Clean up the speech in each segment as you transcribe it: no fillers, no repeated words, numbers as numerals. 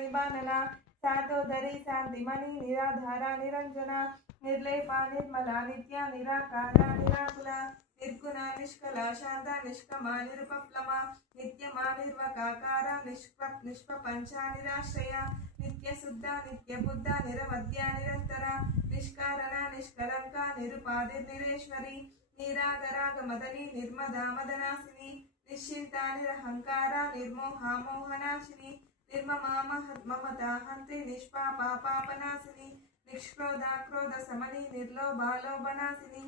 निबानना शान्तोदरी शान्तिमणि निराधारा निरंजना निर्लेपा निर्मला नित्या निराकारा निराकुला निर्गुणा निष्कला शांता निष्कमा निरुपप्लमा नित्यमा निर्वकाकारा निष्पपंचा निराश्रया नित्यशुद्धा नित्यबुद्धा निरवध्या निरंतरा निष्कारणा निष्कलंका निरुपाधिर्निरेश्वरी निरागरागमदनी निर्मदा मदनासिनी निश्चिंता निरहंकारा निर्मोहा मोहनाशिनी निर्ममा ममता हंते निष्पापा पापनाशिनी निष्क्रोधा क्रोध समनी निर्लोभा लोभनाशिनी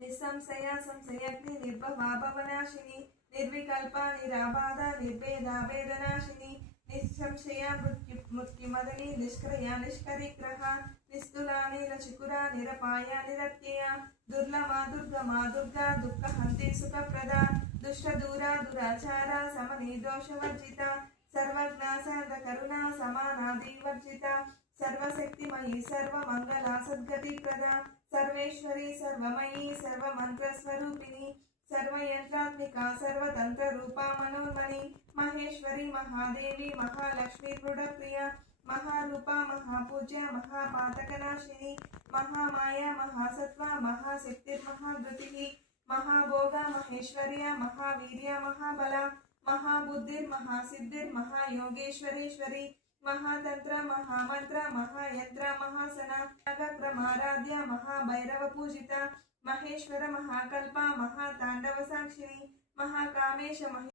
निसंशया संशयग्नि निर्भवा भवनाशिनी निर्विकल्पा निराबाधा निर्भेदा वेदनाशिनी निसंशया मृत्युमदनी निष्क्रिया निष्करिग्रहा निस्तुला नीलचिकुरा निरपाया निरत्यया दुर्लभा दुर्गमा दुर्गा दुःखहन्ते सुखप्रदा दुष्टदूरा दुराचारा समनी दोषवर्जिता सर्वज्ञा सर्वकरुणा समानादिवर्जिता सर्वशक्तिमयी सर्वमंगला सद्गतिप्रदा सर्वेश्वरी सर्वमयी सर्वमन्त्रस्वरूपिणी सर्वयंत्रात्मिका सर्वतंत्ररूपा मनोन्मणि महेश्वरी महादेवी महालक्ष्मी प्रणप्रिया महारूपा महापूज्या महापातकनाशिनी महामाया महासत्वा महाशक्तिर्महाधृतिः महाभोगा महेश्वर्या महावीर्या महाबला महाबुद्धिर्महासिद्धिर्महायोगेश्वरेश्वरी महातंत्र महामंत्र महायंत्र महासना क्रमाराध्या महाभैरव पूजिता महेश्वर महाकल्पा महातांडव साक्षिणी महाकामेश